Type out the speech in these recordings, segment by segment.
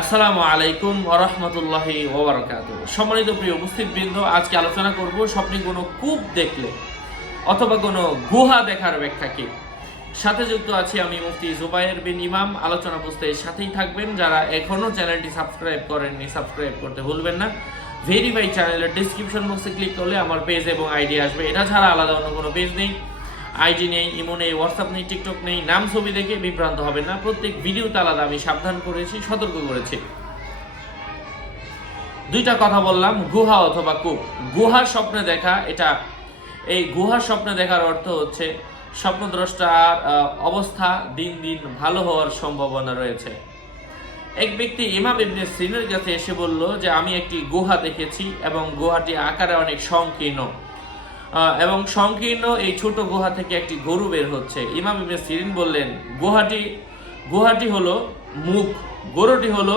আসসালামু আলাইকুম ওয়া রাহমাতুল্লাহি ওয়া বারাকাতুহু। সম্মানিত প্রিয় উপস্থিতবৃন্দ, আজকে আলোচনা করব স্বপ্নে কোনো কূপ দেখলে অথবা কোনো গুহা দেখার ব্যাখ্যা কি। সাথে যুক্ত আছি আমি মুফতি জুবায়ের বিন ইমাম। আলোচনা বুঝতে সাথেই থাকবেন। যারা এখনো চ্যানেলটি সাবস্ক্রাইব করেননি সাবস্ক্রাইব করতে ভুলবেন না। ভেরিফাই চ্যানেলের ডেসক্রিপশন বক্সে ক্লিক করলে আমার পেজ এবং আইডি আসবে। এটা ছাড়া আলাদা অন্য কোনো পেজ নেই, আইডি নেই, ইমো নেই, হোয়াটসঅ্যাপ নেই, টিকটক নেই। নাম ছবি দেখে বিভ্রান্ত হবে না। প্রত্যেক ভিডিওতে আলাদা আমি সাবধান করেছি, সতর্ক করেছি। দুইটা কথা বললাম, গুহা অথবা কূপ। গুহার স্বপ্নে দেখা, এই গুহার স্বপ্নে দেখার অর্থ হচ্ছে স্বপ্নদ্রষ্টার অবস্থা দিন দিন ভালো হওয়ার সম্ভাবনা রয়েছে। এক ব্যক্তি ইমাম ইবনে সিরিনের কাছে এসে বলল যে আমি একটি গুহা দেখেছি এবং গুহাটি আকারে অনেক সংকীর্ণ এবং সংকীর্ণ এই ছোট গুহা থেকে একটি গরু বের হচ্ছে। ইমাম ইবনে সিরিন বললেন, গুহাটি হলো মুখ, গরুটি হলো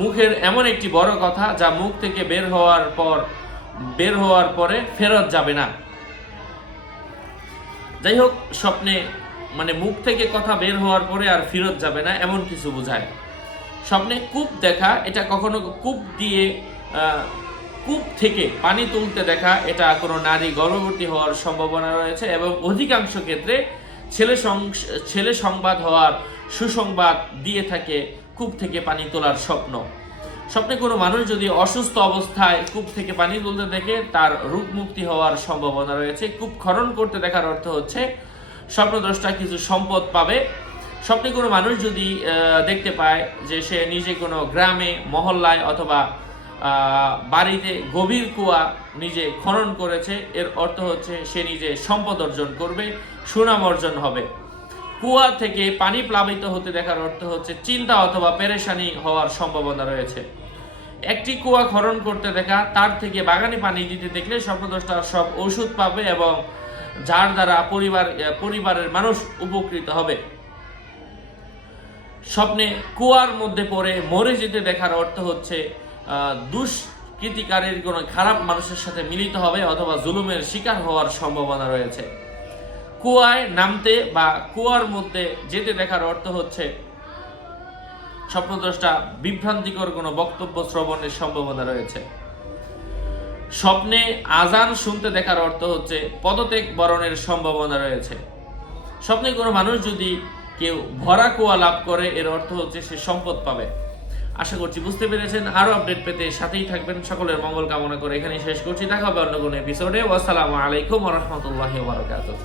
মুখের এমন একটি বড় কথা যা মুখ থেকে বের হওয়ার পরে ফেরত যাবে না। যাই হোক, স্বপ্নে মুখ থেকে কথা বের হওয়ার পরে আর ফেরত যাবে না এমন কিছু বোঝায়। স্বপ্নে কূপ দেখা, এটা কখনো কূপ থেকে পানি তুলতে দেখা, এটা কোনো নারী গর্ভবতী হওয়ার সম্ভাবনা রয়েছে এবং অধিকাংশ ক্ষেত্রে ছেলে সংবাদ হওয়ার সুসংবাদ দিয়ে থাকে কূপ থেকে পানি তোলার স্বপ্ন। স্বপ্নে কোনো মানুষ যদি অসুস্থ অবস্থায় কূপ থেকে পানি তুলতে দেখে তার রোগ মুক্তি হওয়ার সম্ভাবনা রয়েছে। কূপ খনন করতে দেখার অর্থ হচ্ছে স্বপ্নদ্রষ্টা কিছু সম্পদ পাবে। স্বপ্নে কোনো মানুষ যদি দেখতে পায় যে সে নিজে কোনো গ্রামে, মহল্লায় অথবা বাড়িতে গভীর কুয়া নিজে খনন করেছে, এর অর্থ হচ্ছে সে নিজে সম্পদ অর্জন করবে, সুনাম অর্জন হবে। কুয়া থেকে পানি প্লাবিত হতে দেখার অর্থ হচ্ছে চিন্তা অথবা পেরেশানি হওয়ার সম্ভাবনা রয়েছে। একটি কুয়া খনন করতে দেখা, তার থেকে বাগানে পানি দিতে দেখলে স্বপ্নদ্রষ্টা সব ওষুধ পাবে এবং যার দ্বারা পরিবারের মানুষ উপকৃত হবে। স্বপ্নে কুয়ার মধ্যে পড়ে মরে যেতে দেখার অর্থ হচ্ছে দুষ্কৃতিকারীর কোনো খারাপ মানুষের সাথে মিলিত হবে অথবা জুলুমের শিকার হওয়ার সম্ভাবনা রয়েছে। কুয়ায় নামতে বা কুয়ার মধ্যে যেতে দেখার অর্থ হচ্ছে স্বপ্নদ্রষ্টা বিভ্রান্তিকর কোনো বক্তব্য শ্রবণের সম্ভাবনা রয়েছে। স্বপ্নে আজান শুনতে দেখার অর্থ হচ্ছে পদত্যাগ বরণের সম্ভাবনা রয়েছে। স্বপ্নে কোনো মানুষ যদি কেউ ভরা কুয়া লাভ করে, এর অর্থ হচ্ছে সে সম্পদ পাবে। আশা করছি বুঝতে পেরেছেন। আরো আপডেট পেতে সাথেই থাকবেন। সকলের মঙ্গল কামনা করে এখানেই শেষ করছি। দেখা হবে অন্য কোনো এপিসোডে। আসসালামু আলাইকুম ওয়া রাহমাতুল্লাহি ওয়া বারাকাতুহু।